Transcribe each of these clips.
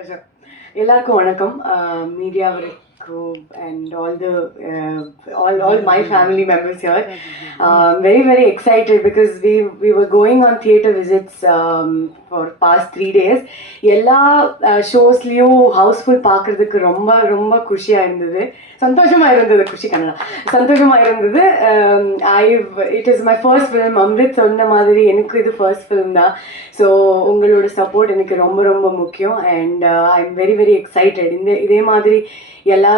Pleasure. எல்லாருக்கும் வணக்கம். மீடியாவிற்கும் and all my family members here. Very very excited because we were going on theatre visits for past 3 days. எல்லா ஷோஸ்லயும் Housefull பார்க்கறதுக்கு ரொம்ப ரொம்ப குஷியா இருந்தது, சந்தோஷமா இருந்தது. குஷி கண்ணா சந்தோஷமா இருந்தது. It is my first film. Amrit சொன்ன மாதிரி எனக்கு இது ஃபர்ஸ்ட் ஃபிலிம் தான். ஸோ உங்களோட சப்போர்ட் எனக்கு ரொம்ப ரொம்ப முக்கியம். And I am very very excited. இதே மாதிரி எல்லாரும்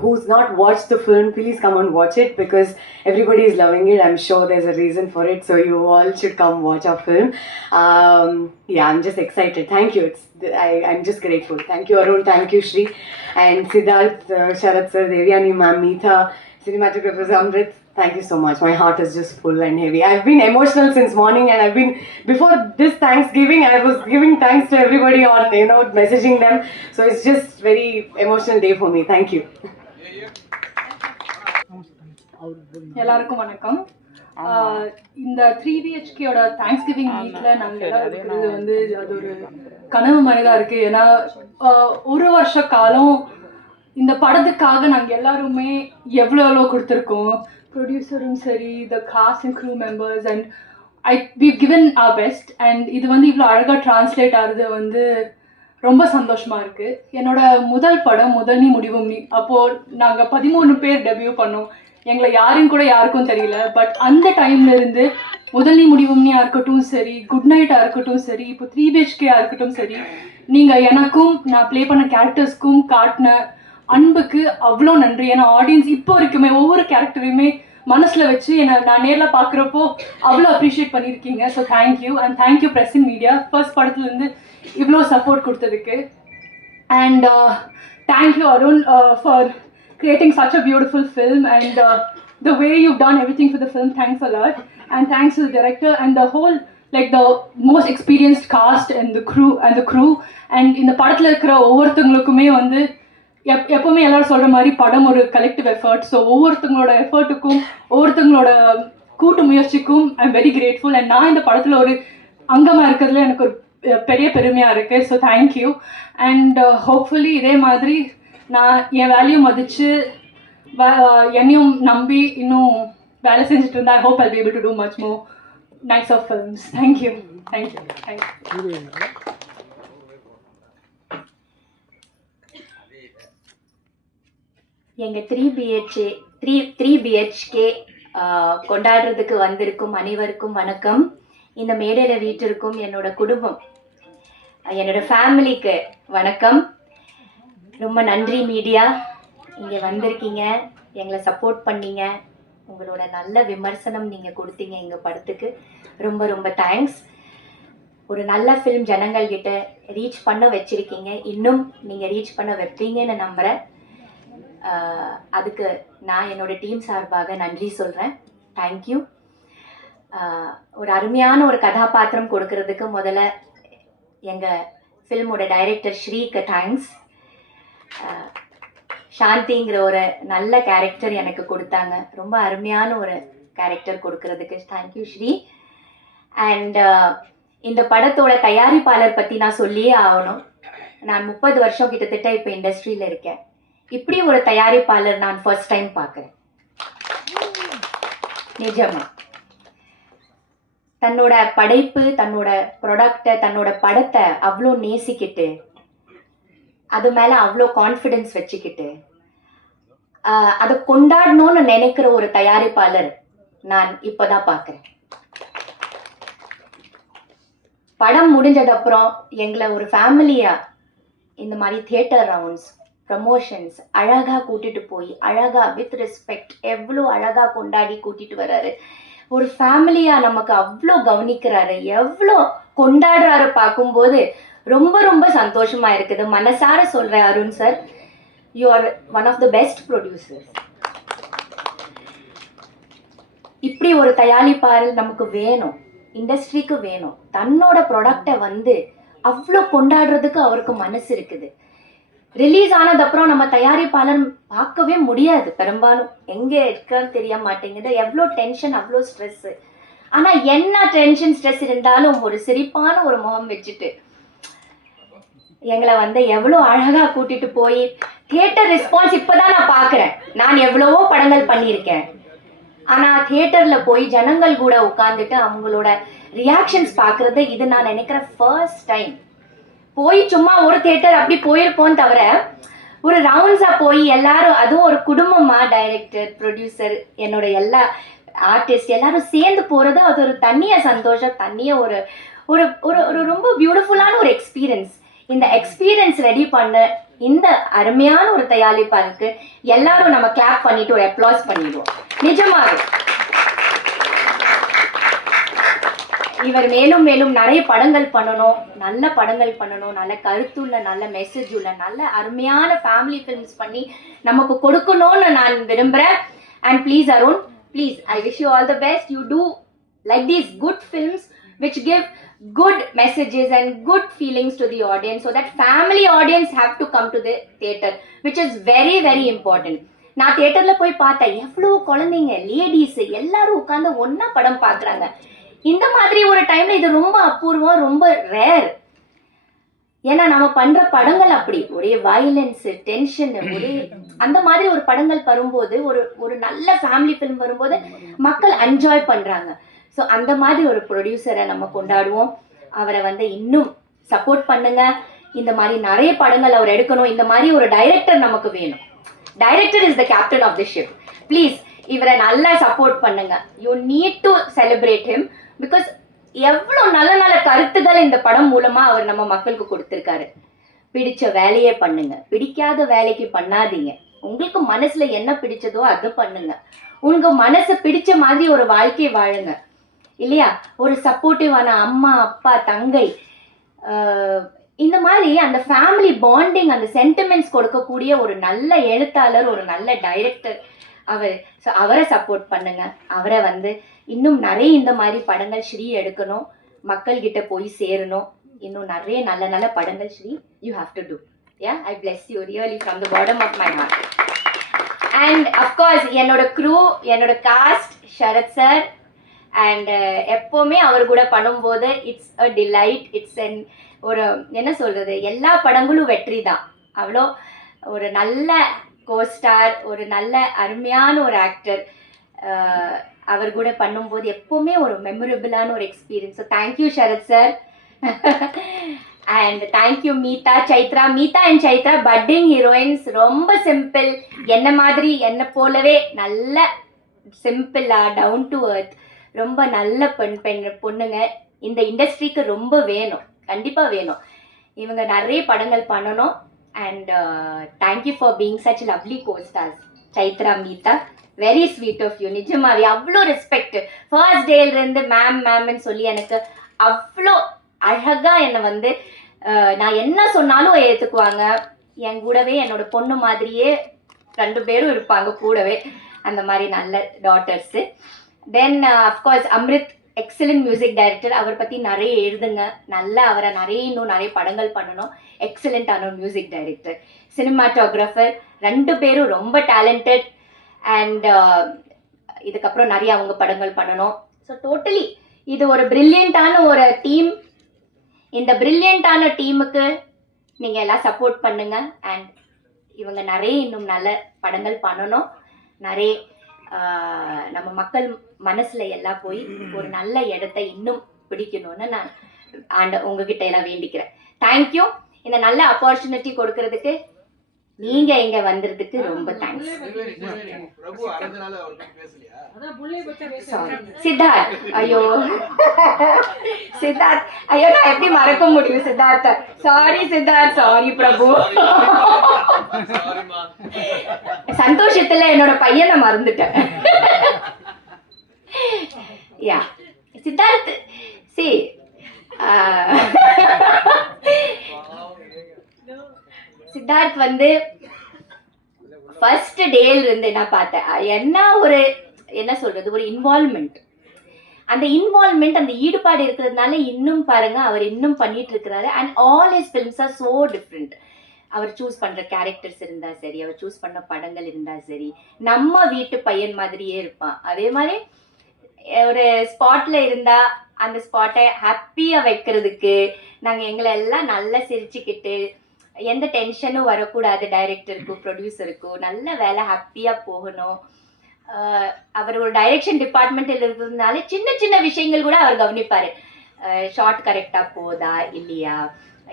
who's not watched the film, please come and watch it because everybody is loving it. I'm sure there's a reason for it, so you all should come watch our film. Yeah, I'm just excited. Thank you. I'm just grateful. Thank you Arun, thank you Shri and Siddharth, Sharat sir, Devyani ma'am, Meetha, cinematographer Amrit. Thank you so much. My heart is just full and heavy. I've been emotional since morning, and before this Thanksgiving, I was giving thanks to everybody on, messaging them. So it's just very emotional day for me. Thank you. எல்லாருக்கும் வணக்கம். இந்த 3BHKயோட Thanksgiving வீக்ல நாங்கள் எல்லாம் இருக்கிறது வந்து அது ஒரு கனவு மாதிரி தான் இருக்குது. ஏன்னா ஒரு வருஷ காலம் இந்த படத்துக்காக நாங்கள் எல்லாருமே எவ்வளோ கொடுத்துருக்கோம். ப்ரொடியூசரும் சரி, the cast and crew members and we've given our best. And இது வந்து இவ்வளோ அழகாக ட்ரான்ஸ்லேட் ஆகிறது வந்து ரொம்ப சந்தோஷமாக இருக்குது. என்னோட முதல் படம் முதல் நீ முடிவும் நீ, அப்போது நாங்கள் 13 பேர் டெபியூ பண்ணோம். எங்களை யாருக்கும் தெரியல. பட் அந்த டைம்லேருந்து முதல் நீ முடிவும் நீயாக இருக்கட்டும் சரி, குட் நைட்டாக இருக்கட்டும் சரி, இப்போ 3BHKயாக இருக்கட்டும் சரி, நீங்கள் எனக்கும் நான் ப்ளே பண்ண கேரக்டர்ஸ்க்கும் காட்டின அன்புக்கு அவ்வளோ நன்றி. ஏன்னா ஆடியன்ஸ் இப்போ வரைக்குமே ஒவ்வொரு கேரக்டரையுமே மனசில் வச்சு நான் நேரில் பார்க்குறப்போ அவ்வளோ அப்ரிஷியேட் பண்ணியிருக்கீங்க. So thank you and thank you press in media first படத்துலேருந்து இவ்வளோ சப்போர்ட் கொடுத்ததுக்கு. And thank you Arun for creating such a beautiful film and the way you've done everything for the film. Thanks a lot. And thanks to the director and the whole, like the most experienced cast and the crew and இந்த படத்தில் இருக்கிற ஒவ்வொருத்தவங்களுக்குமே வந்து எப்போவுமே எல்லாரும் சொல்கிற மாதிரி படம் ஒரு கலெக்டிவ் எஃபர்ட். ஸோ ஒவ்வொருத்தவங்களோட எஃபர்ட்டுக்கும் ஒவ்வொருத்தவங்களோட கூட்டு முயற்சிக்கும் I am very grateful. And நான் இந்த படத்தில் ஒரு அங்கமாக இருக்கிறதுல எனக்கு ஒரு பெரிய பெருமையாக இருக்குது. So thank you. அண்ட் ஹோப்ஃபுல்லி இதே மாதிரி நான் என் வேல்யூ மதித்து என்னையும் நம்பி இன்னும் வேலை செஞ்சுட்டு இருந்தா I hope I be able to do much more nice of films. Thank you. எங்கள் 3BHK கொண்டாடுறதுக்கு வந்திருக்கும் அனைவருக்கும் வணக்கம். இந்த மேடையில் வீட்டிற்கும் என்னோட குடும்பம், என்னோட ஃபேமிலிக்கு வணக்கம். ரொம்ப நன்றி மீடியா, இங்கே வந்திருக்கீங்க, எங்களை சப்போர்ட் பண்ணீங்க, உங்களோட நல்ல விமர்சனம் நீங்கள் கொடுத்தீங்க எங்கள் படத்துக்கு. ரொம்ப ரொம்ப தேங்க்ஸ். ஒரு நல்ல ஃபிலிம் ஜனங்கள்கிட்ட ரீச் பண்ண வச்சுருக்கீங்க, இன்னும் நீங்கள் ரீச் பண்ண வைப்பீங்கன்னு நம்புகிறேன். அதுக்கு நான் என்னோடய டீம் சார்பாக நன்றி சொல்கிறேன். தேங்க்யூ. ஒரு அருமையான ஒரு கதாபாத்திரம் கொடுக்கறதுக்கு முதல்ல எங்கள் ஃபில்மோட டைரக்டர் ஸ்ரீக்கு தேங்க்ஸ். சாந்திங்கிற ஒரு நல்ல கேரக்டர் எனக்கு கொடுத்தாங்க, ரொம்ப அருமையான ஒரு கேரக்டர் கொடுக்கறதுக்கு தேங்க்யூ ஸ்ரீ. அண்ட் இந்த படத்தோட தயாரிப்பாளர் பற்றி நான் சொல்லியே ஆகணும். நான் 30 வருஷம் கிட்டத்தட்ட இப்போ இண்டஸ்ட்ரியில் இருக்கேன். இப்படி ஒரு தயாரிப்பாளர் நான் ஃபர்ஸ்ட் டைம் பார்க்குறேன். நிஜமா தன்னோட படைப்பு, தன்னோட ப்ரொடக்டை, தன்னோட படத்தை அவ்வளோ நேசிக்கிட்டு, அது மேலே அவ்வளோ கான்ஃபிடென்ஸ் வச்சுக்கிட்டு அதை கொண்டாடணும்னு நினைக்கிற ஒரு தயாரிப்பாளர் நான் இப்போதான் பார்க்குறேன். படம் முடிஞ்சதப்புறம் எங்களை ஒரு ஃபேமிலியாக இந்த மாதிரி தியேட்டர் ரவுண்ட்ஸ், ப்ரமோஷன்ஸ் அழகாக கூட்டிகிட்டு போய் அழகாக வித் ரெஸ்பெக்ட் எவ்வளோ அழகாக கொண்டாடி கூட்டிகிட்டு வர்றாரு. ஒரு ஃபேமிலியாக நமக்கு அவ்வளோ கவனிக்கிறாரு, எவ்வளோ கொண்டாடுறாரு பார்க்கும்போது ரொம்ப ரொம்ப சந்தோஷமாக இருக்குது. மனசார சொல்கிறேன் Arun sir, you are one of the best producers. இப்படி ஒரு தயாரிப்பாளர் நமக்கு வேணும், இண்டஸ்ட்ரிக்கு வேணும். தன்னோட ப்ராடக்டை வந்து அவ்வளோ கொண்டாடுறதுக்கு அவருக்கு மனசு இருக்குது. ரிலீஸ் ஆனதுக்கப்புறம் நம்ம தயாரிப்பாளர் பார்க்கவே முடியாது, பெரும்பாலும் எங்கே இருக்கான்னு தெரிய மாட்டேங்குது. எவ்வளோ டென்ஷன், அவ்வளோ ஸ்ட்ரெஸ்ஸு. ஆனால் என்ன டென்ஷன் ஸ்ட்ரெஸ் இருந்தாலும் ஒரு சிரிப்பான ஒரு முகம் வச்சுட்டு எங்களை வந்து எவ்வளோ அழகாக கூட்டிகிட்டு போய் தியேட்டர் ரெஸ்பான்ஸ் இப்போ தான் நான் பார்க்குறேன். நான் எவ்வளவோ படங்கள் பண்ணியிருக்கேன், ஆனால் தியேட்டரில் போய் ஜனங்கள் கூட உட்காந்துட்டு அவங்களோட ரியாக்ஷன்ஸ் பார்க்குறது இது நான் நினைக்கிற ஃபர்ஸ்ட் டைம். போய் சும்மா ஒரு தியேட்டர் அப்படி போயிருப்போம் தவிர ஒரு ரவுண்ட்ஸாக போய் எல்லாரும், அதுவும் ஒரு குடும்பமாக டைரக்டர், ப்ரொடியூசர், என்னோட எல்லா ஆர்டிஸ்ட் எல்லாரும் சேர்ந்து போகிறது, அது ஒரு தனிய சந்தோஷம், தனிய ஒரு ஒரு ஒரு ரொம்ப பியூட்டிஃபுல்லான ஒரு எக்ஸ்பீரியன்ஸ். இந்த எக்ஸ்பீரியன்ஸ் ரெடி பண்ண இந்த அருமையான ஒரு தயாரிப்பாருக்கு எல்லாரும் நம்ம கிளாப் பண்ணிட்டு ஒரு அப்ளாஸ் பண்ணிடுவோம். நிஜமாக இவர் மேலும் மேலும் நிறைய படங்கள் பண்ணணும், நல்ல படங்கள் பண்ணணும், நல்ல கருத்துள்ள, நல்ல மெசேஜ் உள்ள, நல்ல அருமையான ஃபேமிலி ஃபிலிம்ஸ் பண்ணி நமக்கு கொடுக்கணும்னு நான் விரும்புகிறேன். And please Arun, please, I wish you all the best. You do like these good films which give good messages and good feelings to the audience, so that family audience have to come to the theater, which is very very important. நான் தியேட்டரில் போய் பார்த்தேன், எவ்வளோ குழந்தைங்க, ladies எல்லாரும் உட்காந்து ஒன்றா படம் பார்க்குறாங்க. இந்த மாதிரி ஒரு டைமில் இது ரொம்ப அபூர்வம், ரொம்ப ரேர். ஏன்னா நம்ம பண்ணுற படங்கள் அப்படி ஒரே வயலன்ஸு, டென்ஷன், ஒரே அந்த மாதிரி ஒரு படங்கள் வரும்போது, ஒரு நல்ல ஃபேமிலி ஃபிலிம் வரும்போது மக்கள் என்ஜாய் பண்ணுறாங்க. ஸோ அந்த மாதிரி ஒரு ப்ரொடியூசரை நம்ம கொண்டாடுவோம். அவரை வந்து இன்னும் சப்போர்ட் பண்ணுங்க. இந்த மாதிரி நிறைய படங்கள் அவர் எடுக்கணும். இந்த மாதிரி ஒரு டைரக்டர் நமக்கு வேணும். Director is the captain of the ship. Please இவரை நல்லா சப்போர்ட் பண்ணுங்க. You need to celebrate him. Because எவ்வளோ நல்ல நல்ல கருத்துக்கள் இந்த படம் மூலமாக அவர் நம்ம மக்களுக்கு கொடுத்துருக்காரு. பிடிச்ச வேலையே பண்ணுங்க, பிடிக்காத வேலைக்கு பண்ணாதீங்க. உங்களுக்கு மனசில் என்ன பிடிச்சதோ அது பண்ணுங்க. உங்கள் மனசை பிடிச்ச மாதிரி ஒரு வாழ்க்கை வாழுங்க, இல்லையா? ஒரு சப்போர்ட்டிவான அம்மா, அப்பா, தங்கை, இந்த மாதிரி அந்த ஃபேமிலி பாண்டிங், அந்த சென்டிமெண்ட்ஸ் கொடுக்கக்கூடிய ஒரு நல்ல எழுத்தாளர், ஒரு நல்ல டைரக்டர் அவர். ஸோ அவரை சப்போர்ட் பண்ணுங்க. அவரை வந்து இன்னும் நிறைய இந்த மாதிரி படங்கள் ஸ்ரீ எடுக்கணும், மக்கள்கிட்ட போய் சேரணும். இன்னும் நிறைய நல்ல நல்ல படங்கள் Sri you have to do. Yeah, I bless you really from the bottom of my heart. And of course என்னோட crew, என்னோட cast, ஷரத் சார், அண்ட் எப்போவுமே அவர் கூட பண்ணும்போது it's a delight. It's an ஒரு என்ன சொல்கிறது, எல்லா படங்களும் வெற்றி தான். அவ்வளோ ஒரு நல்ல கோஸ்டார், ஒரு நல்ல அருமையான ஒரு ஆக்டர். அவர் கூட பண்ணும்போது எப்போவுமே ஒரு மெமரபிளான ஒரு experience. So thank you Sharath sir. And thank you Meetha, Chaitra. Meetha and Chaitra budding heroines. ரொம்ப சிம்பிள், என்ன மாதிரி, என்ன போலவே நல்ல சிம்பிளாக டவுன் டு எர்த், ரொம்ப நல்ல பொண்ணுங்க. இந்த இண்டஸ்ட்ரிக்கு ரொம்ப வேணும், கண்டிப்பாக வேணும். இவங்க நிறைய படங்கள் பண்ணணும். And thank you for being such lovely costars. Chaitra, Meetha, very sweet of you. நிஜமாவே அவ்வளோ ரெஸ்பெக்ட். ஃபர்ஸ்ட் டேலேருந்து மேம்னு சொல்லி எனக்கு அவ்வளோ அழகாக என்னை வந்து நான் என்ன சொன்னாலும் ஏற்றுக்குவாங்க. என் கூடவே என்னோட பொண்ணு மாதிரியே 2 பேரும் இருப்பாங்க கூடவே. அந்த மாதிரி நல்ல daughters. Then of course Amrit, excellent music director. அவர் பற்றி நிறைய எழுதுங்க, நல்லா அவரை இன்னும் நிறைய படங்கள் பண்ணணும். எக்ஸலண்ட்டான மியூசிக் டைரக்டர். சினிமாட்டோகிராஃபர் 2 பேரும் ரொம்ப டேலண்டட். அண்ட் இதுக்கப்புறம் நிறைய அவங்க படங்கள் பண்ணணும். ஸோ டோட்டலி இது ஒரு பிரில்லியண்ட்டான ஒரு டீம். இந்த பிரில்லியண்ட்டான டீமுக்கு நீங்கள் எல்லாம் சப்போர்ட் பண்ணுங்கள். அண்ட் இவங்க நிறைய இன்னும் நல்ல படங்கள் பண்ணணும். நிறைய நம்ம மக்கள் மனசில் எல்லாம் போய் ஒரு நல்ல இடத்த இன்னும் பிடிக்கணும்னு நான் உங்ககிட்ட எல்லாம் வேண்டிக்கிறேன். தேங்க்யூ. இந்த நல்ல ஆப்பர்ச்சுனிட்டி கொடுக்கறதுக்கு, நீங்கள் இங்கே வந்ததுக்கு ரொம்ப தேங்க்ஸ். சித்தார்த், ஐயோ சித்தார்த், ஐயோ நான் எப்படி மறக்க முடியும் சித்தார்த்த. சாரி சித்தார்த், சாரி பிரபு. சந்தோஷத்துல என்னோட பையனை மறந்துட்டேன். யா சித்தார்த், சி சித்தார்த் வந்து ஃபர்ஸ்ட் டேல இருந்து நான் பார்த்தேன் என்ன ஒரு என்ன சொல்றது, ஒரு இன்வால்மெண்ட். அந்த இன்வால்மெண்ட், அந்த ஈடுபாடு இருக்கிறதுனால இன்னும் பாருங்க அவர் இன்னும் பண்ணிட்டு இருக்கிறாரு. And all his films are so different. அவர் சூஸ் பண்ணுற கேரக்டர்ஸ் இருந்தால் சரி, அவர் சூஸ் பண்ண படங்கள் இருந்தால் சரி, நம்ம வீட்டு பையன் மாதிரியே இருப்பான். அதே மாதிரி ஒரு ஸ்பாட்ல இருந்தா அந்த ஸ்பாட்டை ஹாப்பியாக வைக்கிறதுக்கு நாங்கள் எங்களை எல்லாம் நல்லா சிரிச்சுக்கிட்டு எந்த டென்ஷனும் வரக்கூடாது, டைரக்டருக்கும் ப்ரொடியூசருக்கும் நல்ல வேலை ஹாப்பியாக போகணும். அவர் ஒரு டைரக்ஷன் டிபார்ட்மெண்ட்டில் இருக்கிறதுனால சின்ன சின்ன விஷயங்கள் கூட அவர் கவனிப்பார். ஷார்ட் கரெக்டாக போதா இல்லையா,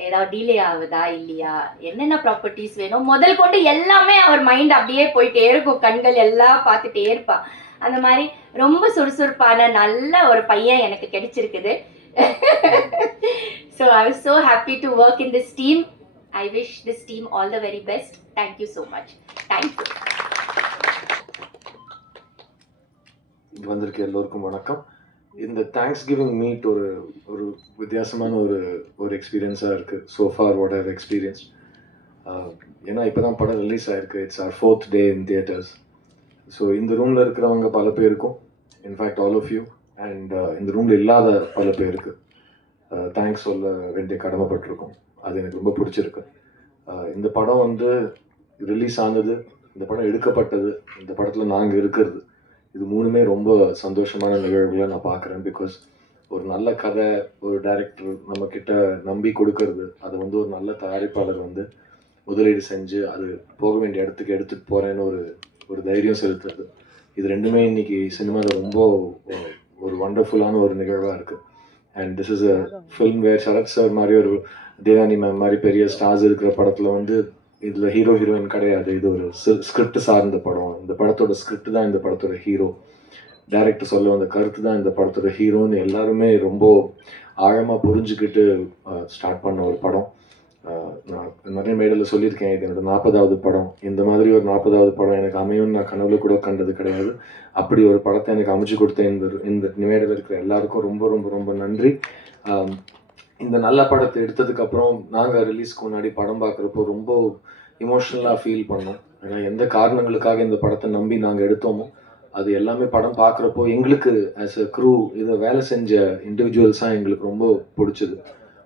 ஏதாவது டிலே ஆகுதா இல்லையா, என்னென்ன ப்ராப்பர்ட்டிஸ் வேணும் முதல் கொண்டு எல்லாமே அவர் மைண்ட் அப்படியே போயிட்டே இருக்கும், கண்கள் எல்லாம் பார்த்துட்டே இருப்பா. அந்த மாதிரி ரொம்ப சுறுசுறுப்பான நல்ல ஒரு பையன் எனக்கு கிடைச்சிருக்குது. So I was so happy to work in this team. I wish this team all the very best. Thank you so much. Thank you. இங்கே வந்திருக்க எல்லோருக்கும் வணக்கம். இந்த தேங்க்ஸ் கிவிங் மீட் ஒரு ஒரு வித்தியாசமான ஒரு எக்ஸ்பீரியன்ஸாக இருக்குது. So far what how experience. ஏன்னா இப்போ தான் படம் ரிலீஸ் ஆகிருக்கு. It's our 4th day in theatres. So இந்த ரூமில் இருக்கிறவங்க பல பேருக்கும், in fact all of you, and இந்த ரூமில் இல்லாத பல பேருக்கு தேங்க்ஸ் சொல்ல வேண்டிய கடமைப்பட்டிருக்கோம். அது எனக்கு ரொம்ப பிடிச்சிருக்கு. இந்த படம் வந்து ரிலீஸ் ஆனது, இந்த படம் எடுக்கப்பட்டது, இந்த படத்தில் நாங்கள் இருக்கிறது, இது மூணுமே ரொம்ப சந்தோஷமான நிகழ்வுகளை நான் பார்க்குறேன். பிகாஸ் ஒரு நல்ல கதை ஒரு டைரக்டர் நம்மக்கிட்ட நம்பி கொடுக்கறது, அதை வந்து ஒரு நல்ல தயாரிப்பாளர் வந்து முதலீடு செஞ்சு அது போக வேண்டிய இடத்துக்கு எடுத்துகிட்டு போகிறேன்னு ஒரு தைரியம் செலுத்துறது, இது ரெண்டுமே இன்னைக்கு சினிமாவில் ரொம்ப ஒரு வண்டர்ஃபுல்லான ஒரு நிகழ்வாக இருக்குது. And this is a film where Sarath sir மாதிரி ஒரு தேவானி மேம் மாதிரி பெரிய ஸ்டார்ஸ் இருக்கிற படத்தில் வந்து இதில் ஹீரோ ஹீரோயின் கிடையாது. இது ஒரு ஸ்கிரிப்ட் சார்ந்த படம். இந்த படத்தோட ஸ்கிரிப்ட் தான் இந்த படத்தோட ஹீரோ. டைரக்டர் சொல்ல வந்த கருத்து தான் இந்த படத்தோட ஹீரோன்னு எல்லாருமே ரொம்ப ஆழமாக புரிஞ்சுக்கிட்டு ஸ்டார்ட் பண்ண ஒரு படம். நான் நிறைய மேடையில் சொல்லியிருக்கேன், இது என்னோட 40வது படம். இந்த மாதிரி ஒரு 40வது படம் எனக்கு அமையும்னு நான் கனவுல கூட கண்டது கிடையாது. அப்படி ஒரு படத்தை எனக்கு அமைச்சு கொடுத்த இந்த மேடையில் இருக்கிற எல்லாருக்கும் ரொம்ப ரொம்ப ரொம்ப நன்றி. இந்த நல்ல படத்தை எடுத்ததுக்கப்புறம் நாங்கள் ரிலீஸ்க்கு முன்னாடி படம் பார்க்குறப்போ ரொம்ப இமோஷ்னலாக ஃபீல் பண்ணோம். ஏன்னா எந்த காரணங்களுக்காக இந்த படத்தை நம்பி நாங்கள் எடுத்தோமோ அது எல்லாமே படம் பார்க்குறப்போ எங்களுக்கு ஆஸ் அ க்ரூ இதை வேலை செஞ்ச இண்டிவிஜுவல்ஸாக எங்களுக்கு ரொம்ப பிடிச்சது.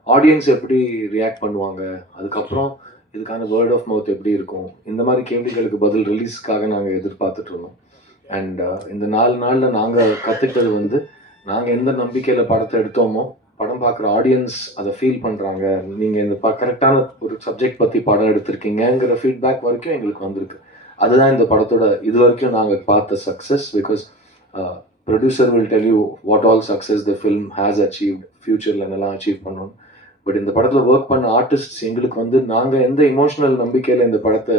ஆடியன்ஸ் எப்படி ரியாக்ட் பண்ணுவாங்க, அதுக்கப்புறம் இதுக்கான வேர்ட் ஆஃப் மவுத் எப்படி இருக்கும், இந்த மாதிரி கேள்விகளுக்கு பதில் ரிலீஸ்க்காக நாங்கள் எதிர்பார்த்துட்டு இருந்தோம். அண்ட் இந்த 4 நாளில் நாங்கள் கற்றுக்கிட்டது வந்து, நாங்கள் எந்த நம்பிக்கையில் படத்தை எடுத்தோமோ படம் பார்க்குற ஆடியன்ஸ் அதை ஃபீல் பண்ணுறாங்க. நீங்கள் இந்த கரெக்டான ஒரு சப்ஜெக்ட் பற்றி படம் எடுத்திருக்கீங்கிற ஃபீட்பேக் வரைக்கும் எங்களுக்கு வந்திருக்கு. அதுதான் இந்த படத்தோட இது வரைக்கும் நாங்கள் பார்த்த success. Because producer will tell you what all success the film has achieved, ஃப்யூச்சரில் என்னெல்லாம் அச்சீவ் பண்ணணும். பட் இந்த படத்தில் ஒர்க் பண்ண ஆர்டிஸ்ட்ஸ் எங்களுக்கு வந்து நாங்கள் எந்த இமோஷனல் நம்பிக்கையில் இந்த படத்தை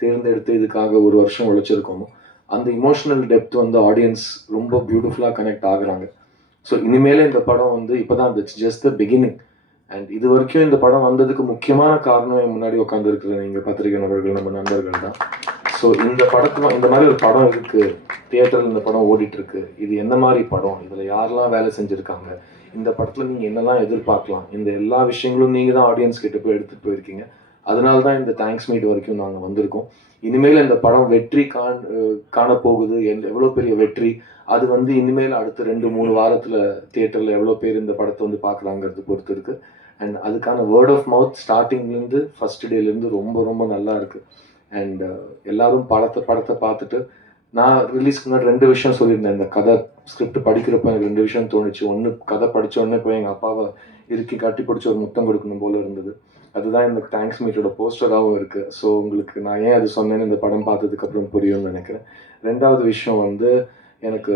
தேர்ந்தெடுத்து இதுக்காக ஒரு வருஷம் உழைச்சிருக்கோமோ அந்த இமோஷனல் டெப்த் வந்து ஆடியன்ஸ் ரொம்ப பியூட்டிஃபுல்லாக கனெக்ட் ஆகுறாங்க. ஸோ இனிமேல் இந்த படம் வந்து இப்போ தான் it's just the beginning. And இது வரைக்கும் இந்த படம் வந்ததுக்கு முக்கியமான காரணம் என் முன்னாடி உட்காந்துருக்குற நீங்கள் பத்திரிகை நபர்கள், நம்ம நண்பர்கள் தான். ஸோ இந்த படத்தில் இந்த மாதிரி ஒரு படம் இருக்குது, தியேட்டரில் இந்த படம் ஓடிட்டுருக்கு, இது என்ன மாதிரி படம், இதில் யாரெல்லாம் வேலை செஞ்சுருக்காங்க, இந்த படத்தில் நீங்கள் என்னெல்லாம் எதிர்பார்க்கலாம், இந்த எல்லா விஷயங்களும் நீங்கள் தான் ஆடியன்ஸ் கிட்ட போய் எடுத்துகிட்டு போயிருக்கீங்க. அதனால தான் இந்த தேங்க்ஸ் மீட் வரைக்கும் நாங்கள் வந்திருக்கோம். இனிமேல் இந்த படம் வெற்றி காணப்போகுது, எவ்வளோ பெரிய வெற்றி, அது வந்து இனிமேல் அடுத்த 2-3 வாரத்தில் தியேட்டரில் எவ்வளோ பேர் இந்த படத்தை வந்து பார்க்குறாங்கிறது பொறுத்து இருக்குது. அண்ட் அதுக்கான வேர்ட் ஆஃப் மவுத் ஸ்டார்டிங்லேருந்து ஃபஸ்ட் டேலேருந்து ரொம்ப ரொம்ப நல்லா இருக்குது. அண்ட் எல்லாரும் படத்தை பார்த்துட்டு, நான் ரிலீஸ்க்கு முன்னாடி 2 விஷயம் சொல்லியிருந்தேன். இந்த கதை ஸ்கிரிப்ட் படிக்கிறப்ப எனக்கு 2 விஷயம் தோணுச்சு. ஒன்று, கதை படித்த உடனே போய் எங்கள் அப்பாவை இறுக்கி கட்டி பிடிச்சி ஒரு முத்தம் கொடுக்கணும் போல இருந்தது. அதுதான் இந்த தேங்க்ஸ் மீட்டோட போஸ்டராகவும் இருக்குது. ஸோ உங்களுக்கு நான் ஏன் அது சொன்னேன்னு இந்த படம் பார்த்ததுக்கப்புறம் புரியும்னு நினைக்கிறேன். 2வது விஷயம் வந்து, எனக்கு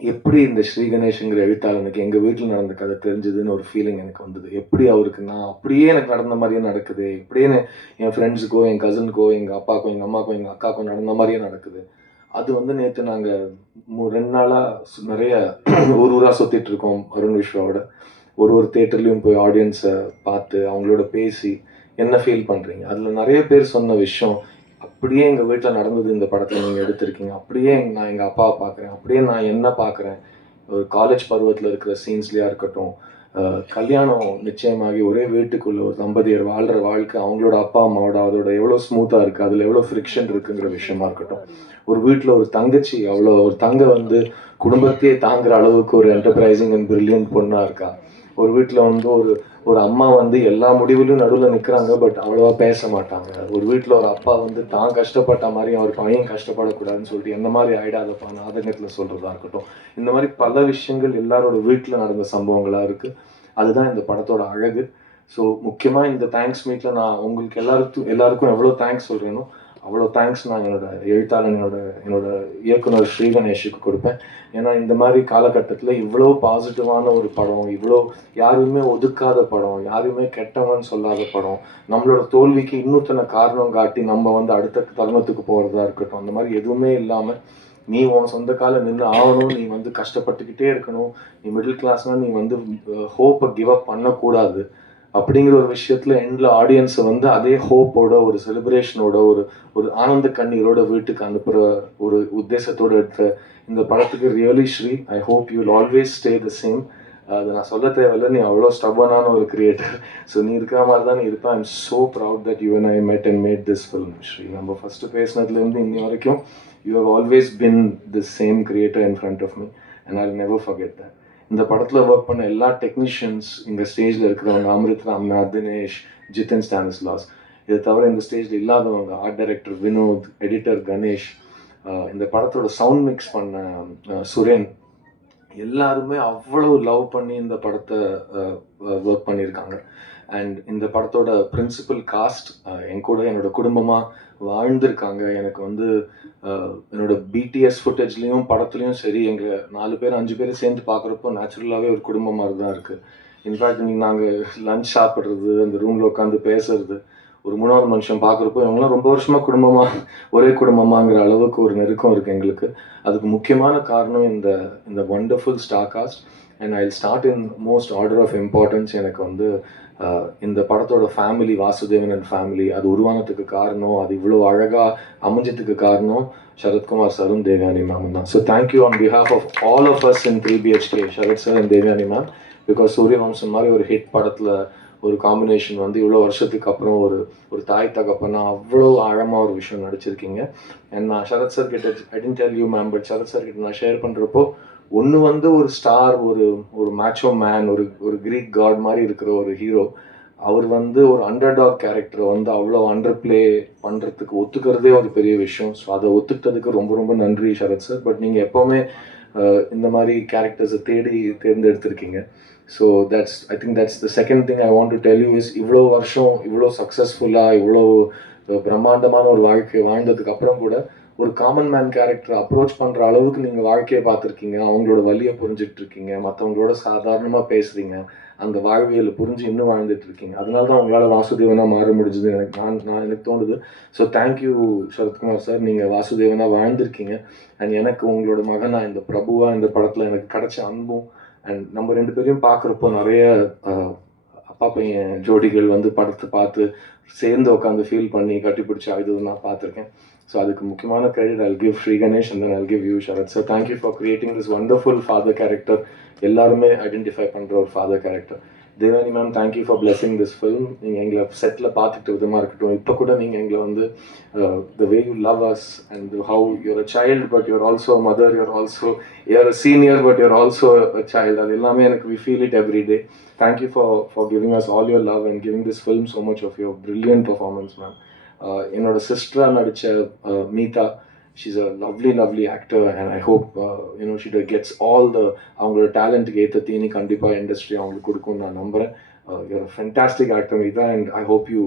எப்படி இந்த ஸ்ரீ கணேஷ்ங்கிற எழுத்தாளனுக்கு எங்கள் வீட்டில் நடந்த கதை தெரிஞ்சதுன்னு ஒரு ஃபீலிங் எனக்கு வந்தது. எப்படி அவருக்கு நான் அப்படியே எனக்கு நடந்த மாதிரியே நடக்குது, இப்படியே என் ஃப்ரெண்ட்ஸுக்கோ, என் கசனுக்கோ, எங்கள் அப்பாக்கோ, எங்கள் அம்மாக்கோ, எங்கள் அக்காக்கோ நடந்த மாதிரியே நடக்குது. அது வந்து நேற்று நாங்கள் 2 நாளாக நிறைய ஊராக சுற்றிட்டு இருக்கோம் அருண் விஸ்வாவோட. ஒரு தேட்டர்லேயும் போய் ஆடியன்ஸை பார்த்து அவங்களோட பேசி என்ன ஃபீல் பண்ணுறீங்க, அதில் நிறைய பேர் சொன்ன விஷயம், அப்படியே எங்கள் வீட்டில் நடந்தது இந்த படத்தை நீங்கள் எடுத்திருக்கீங்க, அப்படியே நான் எங்கள் அப்பாவை பார்க்குறேன், அப்படியே நான் என்ன பார்க்குறேன், ஒரு காலேஜ் பருவத்தில் இருக்கிற சீன்ஸ்லையாக இருக்கட்டும், கல்யாணம் நிச்சயமாகி ஒரே வீட்டுக்குள்ளே ஒரு தம்பதியர் வாழ்கிற வாழ்க்கை, அவங்களோட அப்பா அம்மாவோட அதோட எவ்வளோ ஸ்மூத்தாக இருக்குது, அதில் எவ்வளோ ஃப்ரிக்ஷன் இருக்குங்கிற விஷயமா இருக்கட்டும், ஒரு வீட்டில் ஒரு தங்கச்சி அவ்வளோ ஒரு தங்கை வந்து குடும்பத்தையே தாங்குற அளவுக்கு ஒரு என்டர்பிரைசிங் அண்ட் பிரில்லியன்ட் பொண்ணாக இருக்கா, ஒரு வீட்டில் வந்து ஒரு அம்மா வந்து எல்லா முடிவுலையும் நடுவில் நிற்கிறாங்க, பட் அவ்வளோவா பேச மாட்டாங்க. ஒரு வீட்டில் ஒரு அப்பா வந்து தான் கஷ்டப்பட்ட மாதிரி அவர் பையன் கஷ்டப்படக்கூடாதுன்னு சொல்லிட்டு எந்த மாதிரி ஆயிடாதப்பா நாதகத்தில் சொல்கிறதா இருக்கட்டும், இந்த மாதிரி பல விஷயங்கள் எல்லாரோட வீட்டில் நடந்த சம்பவங்களாக இருக்குது. அதுதான் இந்த படத்தோட அழகு. ஸோ முக்கியமாக இந்த தேங்க்ஸ் மீட்டில் நான் உங்களுக்கு எல்லாருக்கும் எவ்வளோ தேங்க்ஸ் சொல்கிறேனோ அவ்வளோ தேங்க்ஸ் நான் எழுத்தாளன் என்னோட இயக்குனர் ஸ்ரீ கணேஷுக்கு கொடுப்பேன். ஏன்னா இந்த மாதிரி காலகட்டத்தில் இவ்வளோ பாசிட்டிவான ஒரு படம், இவ்வளோ யாருமே ஒதுக்காத படம், யாருமே கெட்டவன்னு சொல்லாத படம், நம்மளோட தோல்விக்கு இன்னொருத்தனை காரணம் காட்டி நம்ம வந்து அடுத்த தருணத்துக்கு போகிறதா இருக்கட்டும், அந்த மாதிரி எதுவுமே இல்லாமல் நீ உன் சொந்த கால நின்று ஆகணும், நீ வந்து கஷ்டப்பட்டுக்கிட்டே இருக்கணும், நீ மிடில் கிளாஸ்னால் நீ வந்து ஹோப்பை கிவ் அப் பண்ணக்கூடாது அப்படிங்கிற ஒரு விஷயத்துல எண்டில் ஆடியன்ஸை வந்து அதே ஹோப்போட ஒரு செலிப்ரேஷனோட ஒரு ஆனந்த கண்ணீரோட வீட்டுக்கு அனுப்புகிற ஒரு உத்தேசத்தோடு எடுத்த இந்த படத்துக்கு really Sri, I hope you will always stay the same. அது நான் சொல்ல தேவையில்லை, நீ அவ்வளோ ஸ்டபனான ஒரு கிரியேட்டர். ஸோ நீ இருக்கிற மாதிரி தான் நீ இருப்பேன். I am so proud that you and I met and made this film Sri. நம்ம ஃபஸ்ட்டு பேசினதுலேருந்து இன்னி வரைக்கும் you have always been this same creator in front of me and I will never forget that. இந்த படத்தில் work பண்ண எல்லா technicians, இங்கே ஸ்டேஜில் இருக்கிறவங்க அமிர்த் ராம்நாத், தினேஷ், ஜிதன் ஸ்டானிஸ்லாஸ், இதை தவிர இந்த ஸ்டேஜில் இல்லாதவங்க art director Vinod, editor Ganesh, இந்த படத்தோட சவுண்ட் மிக்ஸ் பண்ண சுரேன், எல்லாருமே அவ்வளோ லவ் பண்ணி இந்த படத்தை ஒர்க் பண்ணியிருக்காங்க. அண்ட் இந்த படத்தோட பிரின்சிபல் காஸ்ட் என் கூட என்னோட குடும்பமாக வாழ்ந்திருக்காங்க. எனக்கு வந்து என்னோட பிடிஎஸ் ஃபுட்டேஜ்லேயும் படத்துலையும் சரி, எங்கள் 4 பேர் 5 பேர் சேர்ந்து பார்க்குறப்போ நேச்சுரலாகவே ஒரு குடும்பம் மாதிரி தான் இருக்குது. இன்ஃபேக்ட் நீங்கள் நாங்கள் லஞ்ச் சாப்பிட்றது, அந்த ரூமில் உட்காந்து பேசுறது, ஒரு 3வது மனுஷன் பார்க்குறப்போ இவங்களாம் ரொம்ப வருஷமாக குடும்பமாக ஒரே குடும்பமாங்கிற அளவுக்கு ஒரு நெருக்கம் இருக்குது எங்களுக்கு. அதுக்கு முக்கியமான காரணம் இந்த wonderful star cast. And I start in most order of importance. எனக்கு வந்து இந்த படத்தோட ஃபேமிலி, வாசுதேவன் அண்ட் ஃபேமிலி, அது உருவானதுக்கு காரணம், அது இவ்வளோ அழகாக அமைஞ்சதுக்கு காரணம் சரத்குமார் சாரும் தேவயானி மேமும் தான். So thank you on behalf of all of us in 3BHK, Sarath sir and Devayani ma'am. Because Suryavamsam மாதிரி ஒரு ஹிட் படத்தில் ஒரு காம்பினேஷன் வந்து இவ்வளோ வருஷத்துக்கு அப்புறம் ஒரு தாய் தகப்பனா அவ்வளோ ஆழமாக ஒரு விஷயம் நடிச்சிருக்கீங்க. அண்ட் நான் சரத் சார் கிட்ட, I didn't tell you ma'am, but Sarath sir கிட்ட நான் ஷேர் பண்ணுறப்போ, ஒன்று வந்து ஒரு ஸ்டார், ஒரு மேட்சோ மேன், ஒரு கிரீக் காட் மாதிரி இருக்கிற ஒரு ஹீரோ, அவர் வந்து ஒரு அண்டர்டாக் கேரக்டரை வந்து அவ்வளோ அண்டர் பிளே பண்ணுறதுக்கு ஒத்துக்கிறதே ஒரு பெரிய விஷயம். ஸோ அதை ஒத்துக்கிட்டதுக்கு ரொம்ப ரொம்ப நன்றி சரத் சார். பட் நீங்கள் எப்போவுமே இந்த மாதிரி கேரக்டர்ஸை தேர்ந்தெடுத்திருக்கீங்க. So I think that's the second thing I want to tell you is, இவ்வளோ வருஷம் இவ்வளோ சக்ஸஸ்ஃபுல்லாக இவ்வளோ பிரம்மாண்டமான ஒரு வாழ்க்கை வாழ்ந்ததுக்கு அப்புறம் கூட ஒரு காமன் மேன் கேரக்டர் அப்ரோச் பண்ணுற அளவுக்கு நீங்கள் வாழ்க்கையை பார்த்துருக்கீங்க, அவங்களோட வலியை புரிஞ்சுட்டு இருக்கீங்க, மற்றவங்களோட சாதாரணமாக பேசுகிறீங்க, அந்த வாழ்வியலை புரிஞ்சு இன்னும் வாழ்ந்துட்டு இருக்கீங்க. அதனால தான் உங்களால் வாசுதேவனாக மாற முடிஞ்சது எனக்கு தோணுது. ஸோ தேங்க்யூ சரத்குமார் சார், நீங்கள் வாசுதேவனாக வாழ்ந்திருக்கீங்க. அண்ட் எனக்கு உங்களோட மகனாக இந்த பிரபுவாக இந்த படத்தில் எனக்கு கிடைச்ச அன்பும், அண்ட் நம்ம 2 பேரையும் பார்க்குறப்போ நிறைய அப்பா பையன் ஜோடிகள் வந்து படத்தை பார்த்து சேர்ந்து உட்காந்து ஃபீல் பண்ணி கட்டிப்பிடிச்சி அழுது நான் பார்த்துருக்கேன். ஸோ அதுக்கு முக்கியமான credit I'll give Sri Ganesh and then I'll give you Sharath sir. Thank you for creating this wonderful father character. எல்லாருமே ஐடென்டிஃபை பண்ணுற ஒரு father character. Devani ma'am, thank you for blessing this film. நீங்கள் எங்களை செட்டில் பார்த்துட்டு விதமாக இருக்கட்டும், இப்போ கூட நீங்கள் எங்களை வந்து the way you love us and how you're a child but you're also a mother, you're a senior but you're also a child, அது எல்லாமே எனக்கு we feel it every day. Thank you for giving us all your love and giving this film so much of your brilliant performance ma'am. என்னோட சிஸ்டராக நடித்த மீதா, she's a lovely actor and I hope she gets all the avangala talent ku etha thini kandipa industry avangalukku kudukum na nambren. You're a fantastic actor Meeta, and I hope you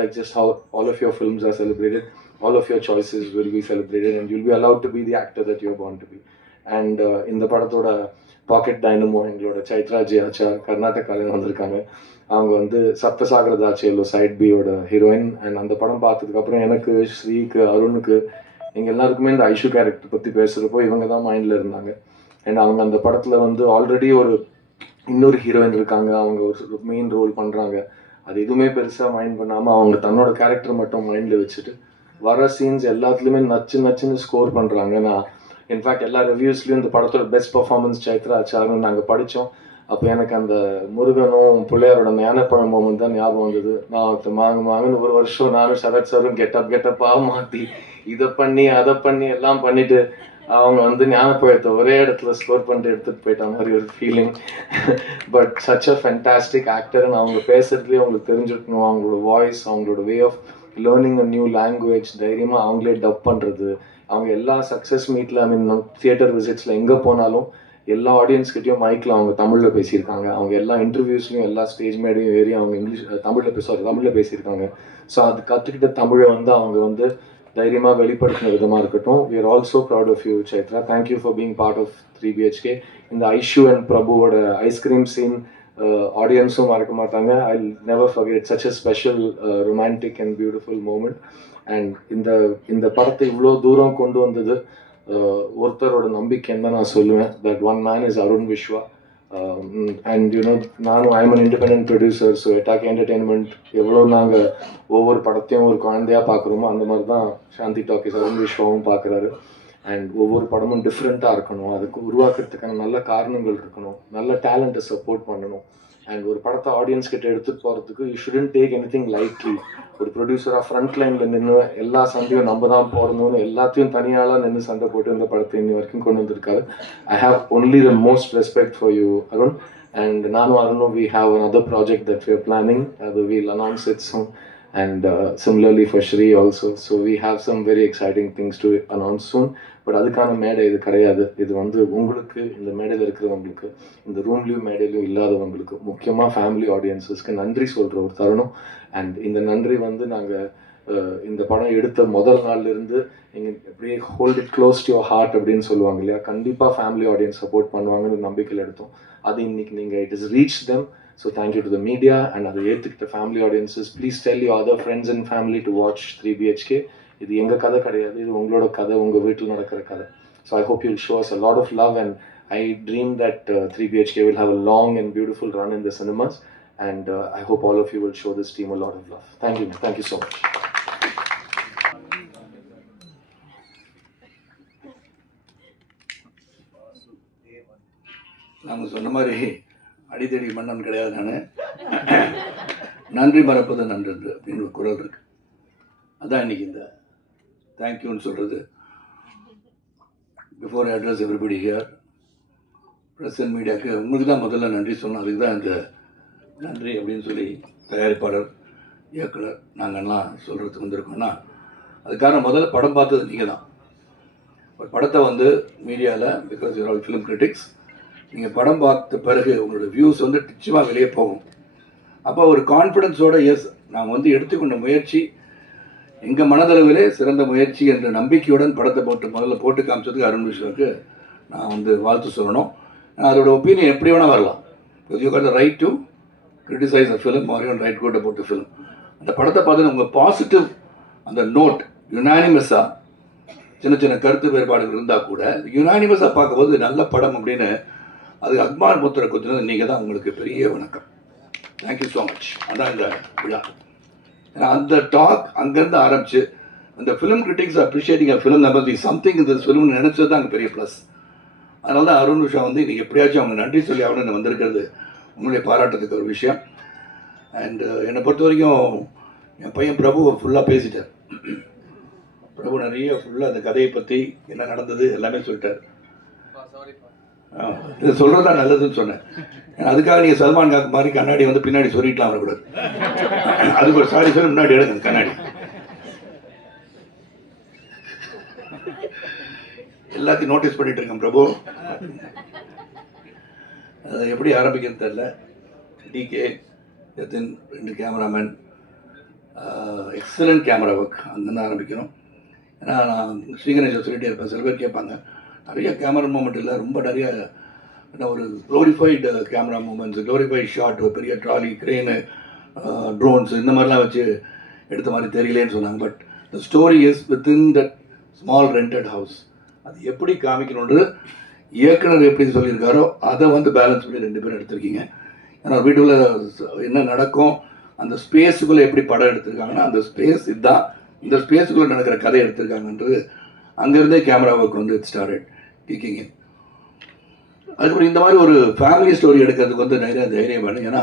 like just how all of your films are celebrated, all of your choices will be celebrated and you'll be allowed to be the actor that you're born to be. And in the padathoda pocket dynamo engaloda Chaitra J Achar Karnataka la vandirukanga. அவங்க வந்து சப்தசாகரதாச்சேலோ side பியோட heroine. And அந்த படம் பார்த்ததுக்கு அப்புறம் எனக்கு, ஸ்ரீக்கு, அருணுக்கு, எங்கள் எல்லாருக்குமே இந்த ஐஷு கேரக்டர் பற்றி பேசுகிறப்போ இவங்க தான் மைண்டில் இருந்தாங்க. அண்ட் அவங்க அந்த படத்தில் வந்து ஆல்ரெடி இன்னொரு ஹீரோயின் இருக்காங்க, அவங்க ஒரு மெயின் ரோல் பண்ணுறாங்க. அது எதுவுமே பெருசாக மைண்ட் பண்ணாமல் அவங்க தன்னோட கேரக்டர் மட்டும் மைண்டில் வச்சுட்டு வர சீன்ஸ் எல்லாத்துலேயுமே நச்சுன்னு ஸ்கோர் பண்ணுறாங்க. நான் இன்ஃபேக்ட் எல்லா ரிவ்யூஸ்லேயும் இந்த படத்தோட பெஸ்ட் பர்ஃபார்மன்ஸ் சைத்ரா ஆச்சார்னு நாங்கள் படித்தோம். அப்போ எனக்கு அந்த முருகனும் பிள்ளையாரோட ஞானப்பழம் மூமெண்ட் தான் ஞாபகம் வந்தது. நான் மாங்கன்னு ஒரு வருஷம் நானும் சரத் சாரும் கெட்டப்பாக மாற்றி இதை பண்ணி அதை பண்ணி எல்லாம் பண்ணிட்டு அவங்க வந்து ஞானப்பழத்தை ஒரே இடத்துல ஸ்கோர் பண்ணிட்டு எடுத்துகிட்டு போயிட்ட மாதிரி ஒரு feeling. But such a fantastic ஆக்டர்னு அவங்க பேசுறதுலேயே அவங்களுக்கு தெரிஞ்சுக்கணும். அவங்களோட வாய்ஸ், அவங்களோட way of learning a new language, தைரியமாக அவங்களே டப் பண்ணுறது. அவங்க எல்லா சக்ஸஸ் மீட்டில், ஐ மீன் தியேட்டர் விசிட்ஸில் எங்கே போனாலும் எல்லா ஆடியன்ஸ்கிட்டையும் மைக்கில் அவங்க தமிழில் பேசியிருக்காங்க. அவங்க எல்லா இன்டர்வியூஸ்லையும் எல்லா ஸ்டேஜ் மேடையும் ஏறி அவங்க தமிழில் பேசியிருக்காங்க. ஸோ அது கற்றுக்கிட்ட தமிழை வந்து அவங்க வந்து தைரியமாக வெளிப்படுத்தின விதமாக இருக்கட்டும். we are also proud of you, Chaitra. Thank you for being part of 3BHK. இந்த ஐஷு அண்ட் பிரபுவோட ஐஸ்கிரீம் சீன் ஆடியன்ஸும் மறக்க மாட்டாங்க. I never forget. It's such a special romantic and beautiful moment. And இந்த படத்தை இவ்வளோ தூரம் கொண்டு வந்தது ஒருத்தரோட நம்பிக்கைன்னு தான் நான் சொல்லுவேன். That one man is Arun Viswa. And you know நானும் I am an independent producer. So attack entertainment எவ்வளோ நாங்கள் ஒவ்வொரு படத்தையும் ஒரு குழந்தையாக பார்க்குறோமோ அந்த மாதிரி தான் சாந்தி டாக்கீஸ் அருண் விஸ்வாவும் பார்க்குறாரு. அண்ட் ஒவ்வொரு படமும் டிஃப்ரெண்ட்டாக இருக்கணும், அதுக்கு உருவாக்குறதுக்கான நல்ல காரணங்கள் இருக்கணும், நல்ல டேலண்ட்டை சப்போர்ட் பண்ணணும். அண்ட் ஒரு படத்தை ஆடியன்ஸ் கிட்ட எடுத்துகிட்டு போகிறதுக்கு you shouldn't take anything lightly. ஒரு ப்ரொடியூசராக ஃப்ரண்ட் லைனில் நின்று எல்லா சண்டையும் நம்ம தான் போடணும்னு எல்லாத்தையும் தனியாலாம் நின்று சண்டை போட்டு இந்த படத்தை இன்னி வரைக்கும் கொண்டு வந்திருக்காரு. I have only the most respect for you, Arun. And நானும் அருணும் we have another project that we are planning. We'll announce it soon. And similarly for Shri also. So we have some very exciting things to announce soon. But அதுக்கான மேடை இது கிடையாது. இது வந்து உங்களுக்கு, இந்த மேடையில் இருக்கிறவங்களுக்கு, இந்த ரூம்லேயும் மேடையிலையும் இல்லாதவங்களுக்கு, முக்கியமாக ஃபேமிலி ஆடியன்ஸஸ்க்கு நன்றி சொல்கிற ஒரு தருணம். அண்ட் இந்த நன்றி வந்து நாங்கள் இந்த படம் எடுத்த முதல் நாள்லேருந்து நீங்கள் அப்படியே hold it close to your heart அப்படின்னு சொல்லுவாங்க இல்லையா, கண்டிப்பாக ஃபேமிலி ஆடியன்ஸ் சப்போர்ட் பண்ணுவாங்கன்னு நம்பிக்கையில் எடுத்தோம். அது இன்னைக்கு நீங்கள் it is reach them. So thank you to the media and அதை ஏற்றுக்கிட்ட family audiences. Please tell your other friends and family to watch 3BHK. இது எங்கள் கதை கிடையாது, இது உங்களோட கதை, உங்கள் வீட்டில் நடக்கிற கதை. So I hope you'll show us a lot of love, and I dream that 3BHK will have a long and beautiful run in the cinemas, and I hope all of you will show this team a lot of love. Thank you so much. நாங்கள் சொன்ன மாதிரி அடித்தடி மன்னன் கிடையாது. நான் நன்றி மறப்பது நன்றது அப்படின்னு ஒரு குரல் இருக்கு. அதான் இன்னைக்கு இந்த தேங்க்யூன்னு சொல்கிறது. Before I address everybody here, press and மீடியாவுக்கு உங்களுக்கு தான் முதல்ல நன்றி சொல்லணும். அதுக்கு தான் இந்த நன்றி அப்படின்னு சொல்லி தயாரிப்பாளர், இயக்குனர் நாங்கள்லாம் சொல்கிறதுக்கு வந்திருக்கோம்னா அதுக்கான முதல்ல படம் பார்த்தது நீங்கள் தான். ஒரு படத்தை வந்து மீடியாவில், because your all film critics, நீங்கள் படம் பார்த்த பிறகு உங்களோட வியூஸ் வந்து நிச்சயமாக வெளியே போகும். அப்போ ஒரு கான்ஃபிடென்ஸோடு எஸ் நான் வந்து எடுத்துக்கொண்ட முயற்சி எங்கள் மனதளவிலே சிறந்த முயற்சி என்ற நம்பிக்கையுடன் படத்தை முதல்ல போட்டு காமிச்சதுக்கு அருண் விஸ்வாவுக்கு நான் வந்து வாழ்த்து சொல்லணும். அதோட ஒப்பீனியன் எப்படி வேணால் வரலாம். You got the right to criticise a film or you write quote about the film. அந்த படத்தை பார்த்து உங்கள் பாசிட்டிவ் அந்த நோட் யுனானிமஸாக சின்ன சின்ன கருத்து வேறுபாடுகள் இருந்தால் கூட யுனானிமஸாக பார்க்கும்போது நல்ல படம் அப்படின்னு அது அக்மார் முத்திரை குத்துனது நீங்கள் தான். உங்களுக்கு பெரிய வணக்கம். Thank you so much. அதான் இந்த விழா. ஏன்னா அந்த டாக் அங்கேருந்து ஆரம்பிச்சு அந்த film critics appreciating a film number the something இந்த ஃபிலிம் நினச்சது தான் அங்கே பெரிய ப்ளஸ். அதனால தான் அருண் விஷா வந்து இன்றைக்கி எப்படியாச்சும் அவங்க நன்றி சொல்லி அவனு வந்திருக்கிறது உங்களுடைய பாராட்டுறதுக்கு ஒரு விஷயம். அண்ட் என்னை பொறுத்த வரைக்கும் என் பையன் பிரபு ஃபுல்லாக பேசிட்டார். பிரபு நிறைய ஃபுல்லாக அந்த கதையை பற்றி என்ன நடந்தது எல்லாமே சொல்லிட்டார். இது சொல்கிறதா நல்லதுன்னு சொன்னேன். அதுக்காக நீங்கள் சல்மான் காக்கு மாதிரி கண்ணாடி வந்து பின்னாடி சொல்லிக்கலாம் வரக்கூடாது. அதுக்கு ஒரு சாரி சொல்லி முன்னாடி எடுங்க கண்ணாடி. எல்லாத்தையும் நோட்டீஸ் பண்ணிட்டு இருக்கேன் பிரபு. அது எப்படி ஆரம்பிக்கிறது தெரியல. டிகே எத்தின் 2 கேமராமேன், எக்ஸலண்ட் கேமரா ஒர்க், அங்கேருந்து ஆரம்பிக்கணும். ஏன்னா நான் ஸ்ரீகணேஷை சொல்லிகிட்டே இருப்பேன். சில பேர் கேட்பாங்க நிறைய கேமரா மூமெண்ட் இல்லை, ரொம்ப நிறைய ஒரு glorified camera moments, glorified shot, ஒரு பெரிய ட்ராலி, க்ரெயினு, ட்ரோன்ஸ் இந்த மாதிரிலாம் வச்சு எடுத்த மாதிரி தெரியலேன்னு சொன்னாங்க. But the story is within that small rented house. அது எப்படி காமிக்கணுன்றது இயக்குனர் எப்படி சொல்லியிருக்காரோ அதை வந்து பேலன்ஸ் பண்ணி 2 பேரும் எடுத்திருக்கீங்க. ஏன்னா வீட்டுக்குள்ளே என்ன நடக்கும், அந்த ஸ்பேஸுக்குள்ளே எப்படி படம் எடுத்திருக்காங்கன்னா அந்த ஸ்பேஸ் இதுதான், இந்த ஸ்பேஸுக்குள்ளே நடக்கிற கதை எடுத்திருக்காங்கன்றது அங்கேருந்தே கேமரா ஒர்க் வந்து இட் ஸ்டார்டட் கிக்கிங் இன். அதுக்கப்புறம் இந்த மாதிரி ஒரு ஃபேமிலி ஸ்டோரி எடுக்கிறதுக்கு வந்து நிறைய தைரியம் வேணும். ஏன்னா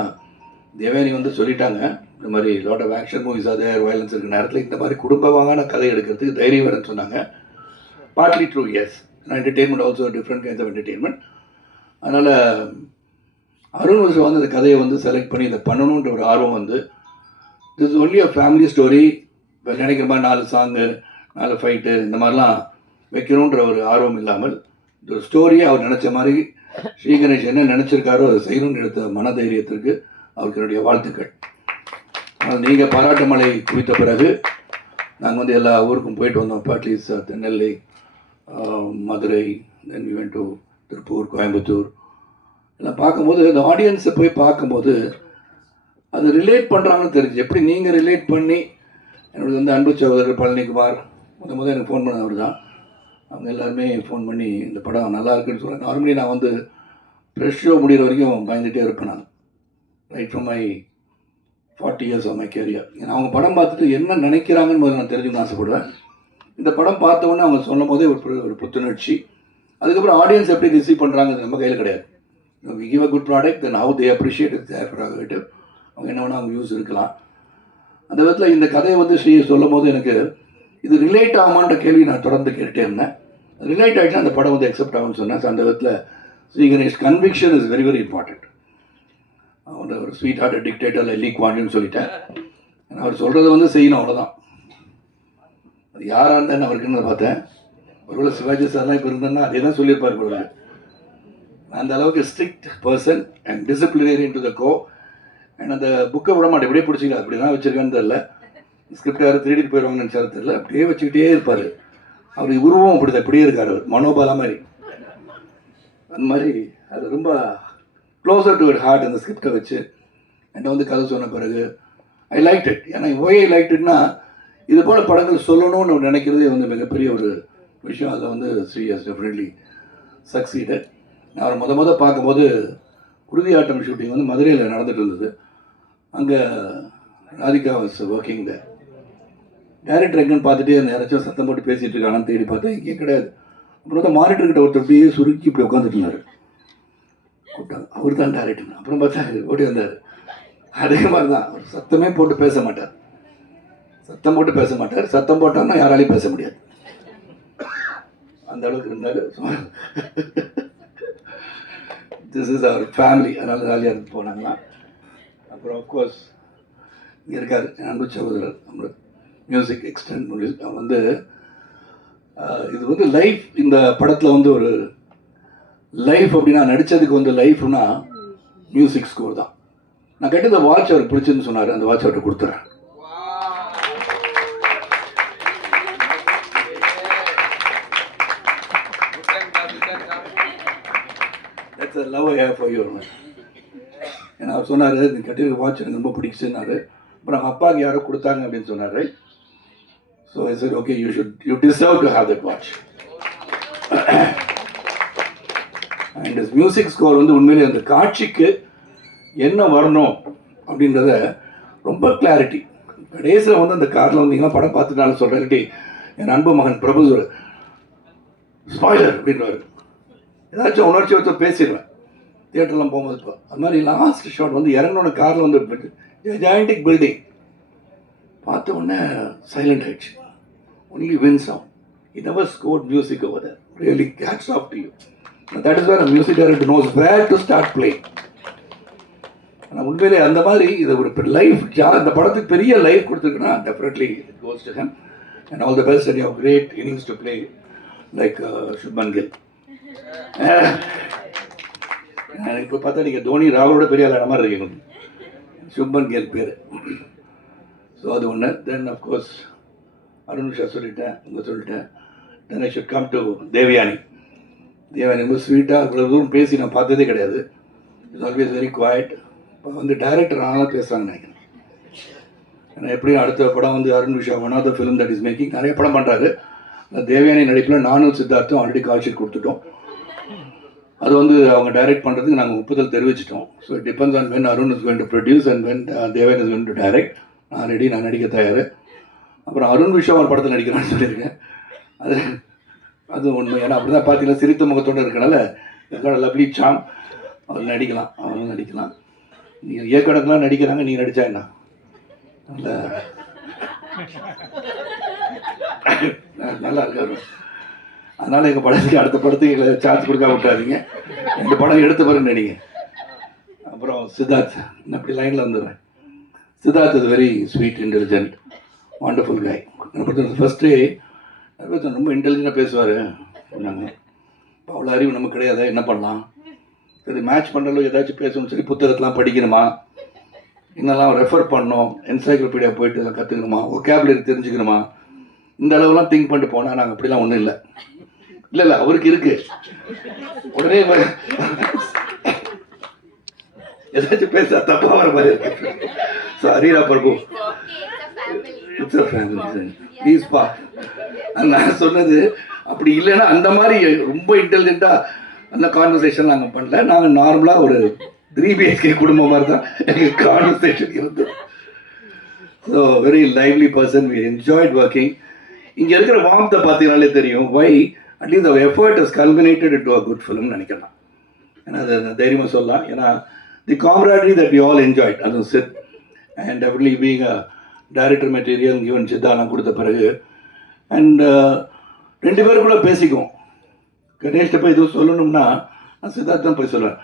தேவயானி வந்து சொல்லிட்டாங்க, இந்த மாதிரி லாட் ஆஃப் ஆக்ஷன் மூவிஸ் அதே வயலன்ஸ் இருக்கிற நேரத்தில் இந்த மாதிரி குடும்பமான கதை எடுக்கிறதுக்கு தைரியம் வேணும்னு சொன்னாங்க. Partly true, yes. Entertainment also different kinds of entertainment. அதனால் அருண் வருஷம் வந்து அந்த கதையை வந்து செலக்ட் பண்ணி இதை பண்ணணுன்ற ஒரு ஆர்வம் வந்து this is only a family story. இப்போ நினைக்கிற மாதிரி 4 சாங்கு 4 ஃபைட்டு இந்த மாதிரிலாம் வைக்கணுன்ற ஒரு ஆர்வம் இல்லாமல் இந்த ஸ்டோரியை அவர் நினச்ச மாதிரி ஸ்ரீ கணேஷ் என்ன நினச்சிருக்காரோ அதை செய்யணும்னு எடுத்த மனதைரியத்திற்கு அவருக்கு என்னுடைய வாழ்த்துக்கள். ஆனால் நீங்கள் பாராட்டு மலை குறித்த பிறகு நாங்கள் வந்து எல்லா ஊருக்கும் போயிட்டு வந்தோம். At least Tirunelveli, Madurai, then we went to Tiruppur, Coimbatore எல்லாம் பார்க்கும்போது இந்த ஆடியன்ஸை போய் பார்க்கும்போது அது ரிலேட் பண்ணுறாங்கன்னு தெரிஞ்சு. எப்படி நீங்கள் ரிலேட் பண்ணி என்னோடய வந்து அன்பு சகோதரர் பழனிக்குமார் முதல் எனக்கு ஃபோன் பண்ண அவர் தான். அவங்க எல்லாருமே ஃபோன் பண்ணி இந்த படம் நல்லா இருக்குன்னு சொல்கிறேன். நார்மலி நான் வந்து ப்ரெஷ் ஷோ முடிகிற வரைக்கும் பயந்துகிட்டே இருப்பேன் நான், right from my 40 years of my career. ஏன்னா அவங்க படம் பார்த்துட்டு என்ன நினைக்கிறாங்கன்னு முதல்ல நான் தெரிஞ்சுக்கணும்னு ஆசைப்படுவேன். இந்த படம் பார்த்த உடனே அவங்க சொல்லும் போதே ஒரு புத்துணர்ச்சி. அதுக்கப்புறம் ஆடியன்ஸ் எப்படி ரிசீவ் பண்ணுறாங்க நம்ம கையில் கிடையாது. We give a good product, then how they appreciate it their prerogative. அவங்க என்ன வேணால் அவங்க யூஸ் இருக்கலாம். அந்த விதத்தில் இந்த கதையை வந்து ஸ்ரீ சொல்லும் போது எனக்கு இது ரிலேட் ஆகுமான்ற கேள்வி நான் தொடர்ந்து கேட்டுகிட்டே இருந்தேன். ரிலேட் ஆகிடுச்சுன்னா அந்த படம் வந்து அக்செப்ட் ஆகும்னு சொன்னேன். ஸோ அந்த விதத்தில் Sri Ganesh conviction is very very important. அவனோட ஒரு ஸ்வீட் ஹார்ட் டிக்டேட்டர் லீ குவாண்டின்னு சொல்லிட்டேன். அவர் சொல்கிறத வந்து செய்யணும், அவ்வளோதான். அது யாராக இருந்தான்னு அவருக்குன்னு பார்த்தேன். ஒருவேளை சிவாஜி சார்லாம் இப்போ இருந்தேன்னா அதே தான் சொல்லியிருப்பார் போல. அந்த அளவுக்கு strict person and disciplinary to the core. அண்ட் அந்த புக்கை விட மாட்டேன், இப்படியே பிடிச்சிக்கலாம். அப்படி தான் வச்சுருக்கான்னு தெரில. ஸ்கிரிப்ட் யாரும் திருடிட்டு போயிடுவாங்கன்னு நினச்சாலும் தெரில. அப்படியே வச்சுக்கிட்டே இருப்பார். அவர் உருவம் அப்படி தான், இப்படியே இருக்கார். அவர் மனோபாலா மாதிரி. அந்த மாதிரி அது ரொம்ப க்ளோசர் டு இட் ஹார்ட் அந்த ஸ்கிரிப்டை வச்சு என்கிட்ட வந்து கதை சொன்ன பிறகு ஐ லைக் இட். ஏன்னா ஒய் ஐ லைக் இட்னா இது போல் படங்கள் சொல்லணும்னு நினைக்கிறதே வந்து மிகப்பெரிய ஒரு விஷயம். அதில் வந்து ஸ்ரீ ஹஸ் டெஃபினெட்லி சக்சீடட். நான் அவர் முத பார்க்கும்போது குருதியாட்டம் ஷூட்டிங் வந்து மதுரையில் நடந்துட்டு இருந்தது. அங்கே Radhika was working the director எங்கன்னு பார்த்துட்டே யாராச்சும் சத்தம் போட்டு பேசிகிட்டு இருக்காங்கன்னு தேடி பார்த்தேன், இங்கே கிடையாது. அப்புறம் வந்து மானிட்டர்கிட்ட ஒருத்தர் அப்படியே சுருக்கி இப்படி உட்காந்துட்டு இருந்தார். கூப்பிட்டாங்க, அவர் தான் டேரக்டர். அப்புறம் பார்த்தா ஓடி வந்தார். அதே மாதிரி தான், அவர் சத்தமே போட்டு பேச மாட்டார். சத்தம் போட்டு பேச மாட்டார். சத்தம் போட்டார்னா யாராலையும் பேச முடியாது, அந்த அளவுக்கு இருந்தார். This is our family. அதனால் ஜாலியாக இருந்து போனாங்களா. அப்புறம் அஃப்கோர்ஸ் இங்கே இருக்கார் அன்பு சகோதரர் நம்ம மியூசிக் எக்ஸ்டெண்ட் மியூசிக். வந்து இது வந்து லைஃப். இந்த படத்தில் வந்து ஒரு லைஃப் அப்படின்னா நடித்ததுக்கு வந்து லைஃப்னா மியூசிக் ஸ்கோர் தான். நான் கேட்டு வாட்ச் அவருக்கு பிடிச்சுன்னு சொன்னார். அந்த வாட்ச் அவர்கிட்ட கொடுத்துறேன். That's a love I have for you. ஏன்னா அவர் சொன்னார், இந்த கட்டிருக்க வாட்ச் எனக்கு ரொம்ப பிடிச்சுன்னாரு. அப்புறம் அவங்க அப்பாவுக்கு யாரோ கொடுத்தாங்க அப்படின்னு சொன்னார். So I set okay, you deserve to have that watch. And music score வந்து உண்மையிலே அந்த காட்சிக்கு என்ன வரணும் அப்படின்றத ரொம்ப கிளாரிட்டி. கடைசியில் வந்து அந்த காரில் வந்தீங்கன்னா படம் பார்த்துனாலும் சொல்கிறேன், என் அன்பு மகன் பிரபு ஸ்பாய்லர் அப்படின்றாரு. ஏதாச்சும் உணர்ச்சி வச்சு பேசிடுவேன் தியேட்டர்லாம் போகும்போது. இப்போ அது மாதிரி லாஸ்ட் ஷாட் வந்து இறங்கினோட காரில் வந்து ஜாயிண்டிக் பில்டிங் பார்த்த உடனே சைலண்ட் ஆயிடுச்சு. Only win sound. He never scored music over there. Really hats off to you. That is where a music director knows where to start playing. ஆனால் உண்மையிலே அந்த மாதிரி இது ஒரு லைஃப். இந்த படத்துக்கு பெரிய லைஃப் கொடுத்துருக்குன்னா definitely it goes to him. And all the best and you have great innings to play like Shubman Gill. இப்போ பார்த்தா நீங்கள் தோனி ராகுலோட பெரிய ஆளான மாதிரி இருக்கணும். சுப்மன் கில் பேர். ஸோ அது ஒன்று. தென் அஃப்கோர்ஸ் அருணுஷா சொல்லிட்டேன், உங்கள் சொல்லிட்டேன். Then I should come to Devayani. Devayani ரொம்ப ஸ்வீட்டாக இவ்வளோ தூரம் பேசி நான் பார்த்ததே கிடையாது. It's always very quiet. இப்போ வந்து டைரக்டர் ஆனாலும் பேசுகிறாங்கன்னு நினைக்கிறேன். ஏன்னா எப்படியும் அடுத்த படம் வந்து அருணுஷா one of the film that is making நிறைய படம் பண்ணுறாரு. தேவயானி நடிப்பில் நானும் சித்தார்த்தும் ஆல்ரெடி கால் ஷீட் கொடுத்துட்டோம். அது வந்து அவங்க டைரக்ட் பண்ணுறதுக்கு நாங்கள் ஒப்புதல் தெரிவிச்சிட்டோம். So it depends on when Arun is going to produce and when Devan is going to direct. நான் ரெடி, நான் நடிக்க தயார். அப்புறம் அருண் விஷயம் ஒரு படத்தில் நடிக்கிறான்னு சொல்லியிருக்கேன். அது ஒன்று. ஏன்னா அப்படி தான் பார்த்தீங்கன்னா சிரித்த முகத்தோடு இருக்கனால எங்களோட லவ்லி சாம், அவர் நடிக்கலாம், அவங்களும் நடிக்கலாம். நீங்கள் இயக்கடக்கெலாம் நடிக்கிறாங்க, நீங்கள் நடித்தா என்ன நல்லா இருக்காரு. அதனால் எங்கள் படத்துக்கு அடுத்த படத்துக்கு எங்களை சான்ஸ் கொடுக்க விட்டாதீங்க. இந்த படம் எடுத்து பாருங்க நடிங்க. அப்புறம் சித்தார்த், நான் அப்படி லைனில் வந்துடுறேன். Siddharth is very sweet, intelligent, wonderful காய். ஃபஸ்ட்டு ரொம்ப இன்டெலிஜென்ட்டாக பேசுவார். நாங்கள் அவ்வளோ அறிவு நமக்கு கிடையாது, என்ன பண்ணலாம், சரி மேட்ச் பண்ணுறளவு ஏதாச்சும் பேசணும், சரி புத்தகத்தெலாம் படிக்கணுமா, இன்னெல்லாம் ரெஃபர் பண்ணோம், என்சைக்ளோபீடியா போயிட்டு எல்லாம் கற்றுக்கணுமா, ஒகேபுலரி தெரிஞ்சுக்கணுமா, இந்த அளவுலாம் திங்க் பண்ணிட்டு போனால் நாங்கள் அப்படிலாம் ஒன்றும் இல்லை. இல்லை அவருக்கு இருக்குது. உடனே ஏதாச்சும் பேச தப்பாக வர மாதிரி இருக்கு. ஸோ ஹரீரா பிரபு, இட்ஸ் அ ஃபேமிலி ப்ளீஸ்ப்பா. நான் சொன்னது அப்படி இல்லைன்னா அந்த மாதிரி ரொம்ப இன்டெலிஜென்ட்டாக அந்த கான்வர்சேஷன் நாங்கள் பண்ணல. நாங்கள் நார்மலாக ஒரு 3 BHK குடும்பம் மாதிரி தான் எங்கள் கான்வர்சேஷன் இருந்தது. So very lively person, we enjoyed working. இங்கே இருக்கிற வார்த்தை பார்த்தீங்கனாலே தெரியும் வை அட்லீஸ்ட் அவர் effort is culminated into a good ஃபிலிம்னு நினைக்கலாம். ஏன்னா அதை தைரியமாக சொல்லலாம். ஏன்னா the camaraderie that we all enjoyed, அதுவும் Sid and definitely being a director material even சித்தாலாம் கொடுத்த பிறகு அண்ட் 2 பேருக்குள்ளே பேசிக்குவோம். கணேஷ்கிட்ட போய் எதுவும் சொல்லணும்னா நான் சித்தார்த் தான் போய் சொல்லுவேன்.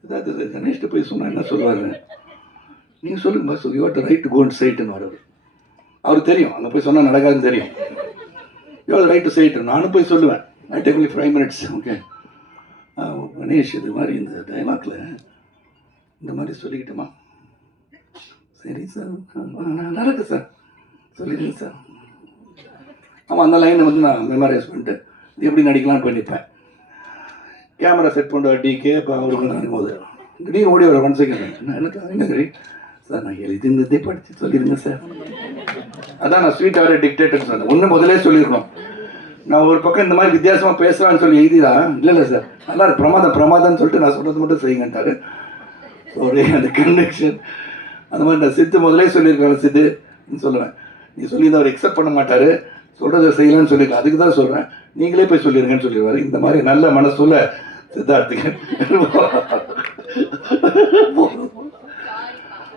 சித்தார்த் கணேஷ்கிட்ட போய் சொன்னால் என்ன சொல்லுவார், நீங்கள் சொல்லுங்க boss, you have to right to go and சைட்டுன்னு வர்றது. அவருக்கு தெரியும் அங்கே போய் சொன்னால் நடக்காதுன்னு தெரியும். You have right to sight. நானும் போய் சொல்லுவேன், I take only 5 minutes. Okay Ganesh, இது மாதிரி இந்த டைலாக்ல இந்த மாதிரி சொல்லிக்கிட்டோமா, சரி சார் நல்லா இருக்கு சார், சொல்லிடுங்க சார். ஆமாம், அந்த லைனை வந்து நான் மெமரைஸ் பண்ணிட்டு இது எப்படி நடிக்கலாம்னு பண்ணிப்பேன். கேமரா செட் பண்ணுற டிகே இப்போ அவருக்கு நினைக்கும் போது திடீர்னு ஓடி வர 1 செகண்ட் என்ன கறி சார், நான் எழுதிருந்ததே படித்து சொல்லிடுங்க சார். அதான் நான் ஸ்வீட்டாக டிக்டேட்டர் சொன்னேன். ஒன்று முதலே சொல்லியிருக்கணும். நான் ஒரு பக்கம் இந்த மாதிரி வித்தியாசமாக பேசுகிறான்னு சொல்லி எழுதிடா, இல்லை சார் நல்லா இருக்கு, பிரமாதம்னு சொல்லிட்டு நான் சொல்கிறது மட்டும் செய்யுங்கன்ட்டாரு. ஒரு அந்த கன்வெக்ஷன் அந்த மாதிரி நான் சித்து முதலே சொல்லியிருக்கேன். சித்துன்னு சொல்லுவேன், நீ சொல்லி அவர் எக்ஸப்ட் பண்ண மாட்டார், சொல்கிறத செய்யலான்னு சொல்லியிருக்கேன், அதுக்கு தான் சொல்கிறேன், நீங்களே போய் சொல்லிடுங்கன்னு சொல்லிடுவார். இந்த மாதிரி நல்ல மனசுல சித்தார்த்துக்கு.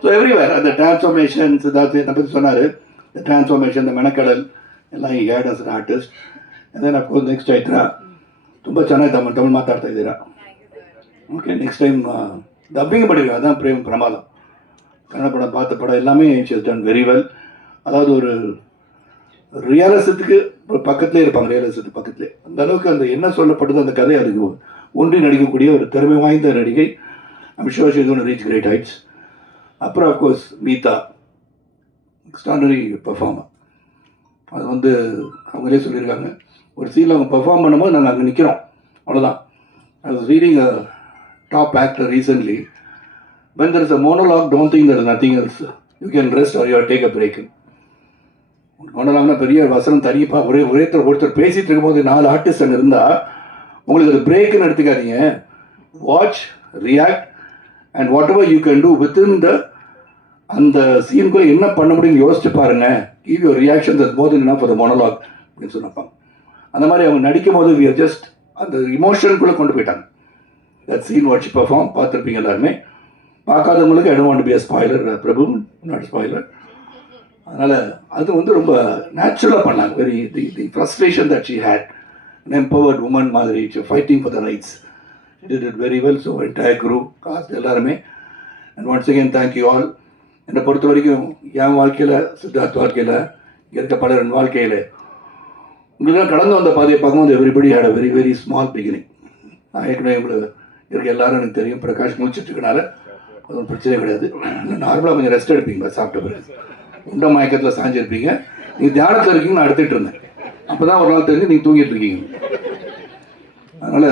ஸோ எவ்ரிவேர் அந்த டிரான்ஸ்ஃபார்மேஷன் சித்தார்த்து என்னை பற்றி சொன்னார். இந்த டிரான்ஸ்ஃபார்மேஷன், இந்த மெனக்கடல் எல்லாம் ಈ ಆ್ಯಡ್ ಆಸ್ ಅನ್ ಆರ್ಟಿಸ್ಟ್. ಅದೇನು ಅಫ್ಕೋರ್ಸ್ ನೆಕ್ಸ್ಟ್ ಆಯ್ತಾ ತುಂಬ ಚೆನ್ನಾಗಿ ತಮಿಳು ಮಾತಾಡ್ತಾ ಇದ್ದೀರಾ. ஓகே, நெக்ஸ்ட் டைம் டப்பிங் படிக்கிறேன். அதான் பிரமாதம். கன்னட படம் பார்த்த படம் எல்லாமே she has done very well. அதாவது ஒரு ரியலிசத்துக்கு பக்கத்துலேயே இருப்பாங்க, ரியலிசத்துக்கு பக்கத்துலேயே. அந்த அளவுக்கு அந்த என்ன சொல்லப்பட்டது அந்த கதை அதுக்கு ஒன்றி நடிக்கக்கூடிய ஒரு திறமை வாய்ந்த நடிகை. I'm sure she is going to reach great heights. அப்புறம் அஃப்கோர்ஸ் மீதா, எக்ஸ்ட்ரானரி பெர்ஃபார்மர். அது வந்து அவங்களே சொல்லியிருக்காங்க, ஒரு சீனில் அவங்க பெர்ஃபார்ம் பண்ணும்போது நாங்கள் அங்கே நிற்கிறோம், அவ்வளோதான். I was reading a top actor recently, when there is a monologue, don't think there is nothing else. You can rest or you take a break. மோனலாக்னா பெரிய வசனம் தனிப்பாக ஒருத்தர் பேசிகிட்டு இருக்கும்போது 4 ஆர்டிஸ்ட் அங்கே இருந்தால் உங்களுக்கு அது பிரேக்குன்னு எடுத்துக்காதீங்க. Watch, react and what ever you can do within the அந்த சீனுக்குள்ளே என்ன பண்ண முடியும்னு யோசிச்சு பாருங்க. Give your reaction that more then enough for the monologue அப்படின்னு சொன்னப்பாங்க. அந்த மாதிரி அவங்க நடிக்கும் போது வி ஆர் ஜஸ்ட் அந்த இமோஷனுக்குள்ளே கொண்டு போயிட்டாங்க. தட் சீன் வாட்ச் பெர்ஃபார்ம் பார்த்துருப்பீங்க எல்லாருமே. பார்க்காதவங்களுக்கு I don't want to be a spoiler, Prabhu not spoiler. அதனால் அது வந்து ரொம்ப நேச்சுரலாக பண்ணாங்க. Very the frustration that she had, an empowered woman மாதிரி, fighting for the rights, did it very well. So entire group cast எல்லாருமே. And once again thank you all. என்னை பொறுத்த வரைக்கும் என் வாழ்க்கையில், சித்தார்த் வாழ்க்கையில், இருக்க பலரின் வாழ்க்கையில் உங்களுக்கு கடந்து வந்த பாதையை பார்க்கும்போது everybody had a very very small beginning. நான் ஏற்கனவே உங்களுக்கு இருக்க எல்லாரும் எனக்கு தெரியும். பிரகாஷ் முடிச்சிட்ருக்கனால அது ஒரு பிரச்சனை கிடையாது. நார்மலாக கொஞ்சம் ரெஸ்ட் எடுப்பீங்க சாப்பிட்ட பிறகு, உண்ட மயக்கத்தில் சாஞ்சிருப்பீங்க. நீங்கள் தியானத்தில் இருக்கீங்க, நான் எடுத்துகிட்டு இருந்தேன். அப்போ தான் ஒரு நாள் தெரிஞ்சு நீங்கள் தூங்கிட்டு இருக்கீங்க. அதனால்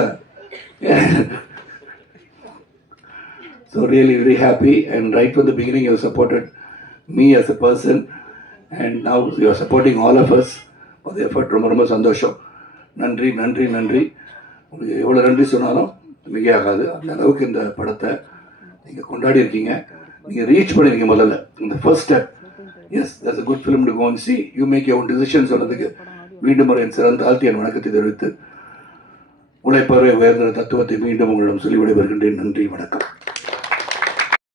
so really very happy. And right from the beginning you supported me as a person and now you are supporting all of us for the effort. ரொம்ப ரொம்ப சந்தோஷம். நன்றி நன்றி நன்றி. உங்களுக்கு எவ்வளோ நன்றி சொன்னாலும் மிகையாகாது. அந்த அளவுக்கு இந்த படத்தை நீங்கள் கொண்டாடி இருக்கீங்க, நீங்கள் ரீச் பண்ணியிருக்கீங்க. முதல்ல இந்த first step, yes that's a good film to go and see. You make your own decision சொன்னதுக்கு மீண்டும் ஒரு என் சிறந்த ஆழ்த்தி என் வணக்கத்தை தெரிவித்து உழைப்பவரே உயர்ந்த தத்துவத்தை மீண்டும் உங்களிடம் சொல்லி விடைபெறுகின்றேன். நன்றி, வணக்கம்.